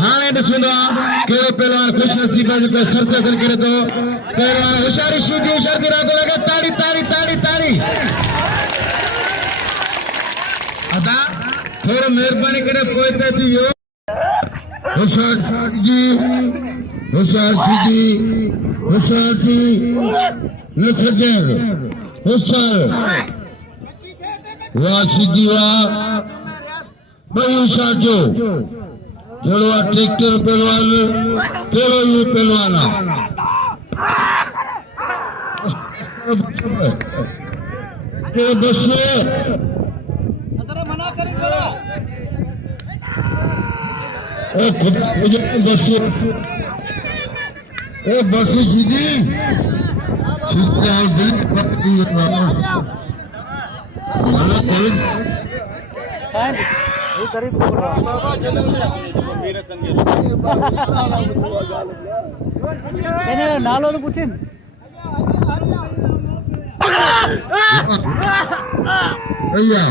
हाणे ॾिसंदो कहिड़ो पहलवान खुश नसीब जो सर्च करे थो पहलवान होशियारी सीधी होशियारी रातो लगे ताड़ी ताड़ी ताड़ी ताड़ी अदा थोरो महिरबानी करे पोइ ते थी वियो होशियार सीधी होशियार थी न छॾे होशियार वाह सीधी वाह बई होशियार जो जड़ो ट्रैक्टर पहलवान कहिड़ो इहो पहलवान आहे बस बस सीधी नालो तो पूछिन भैया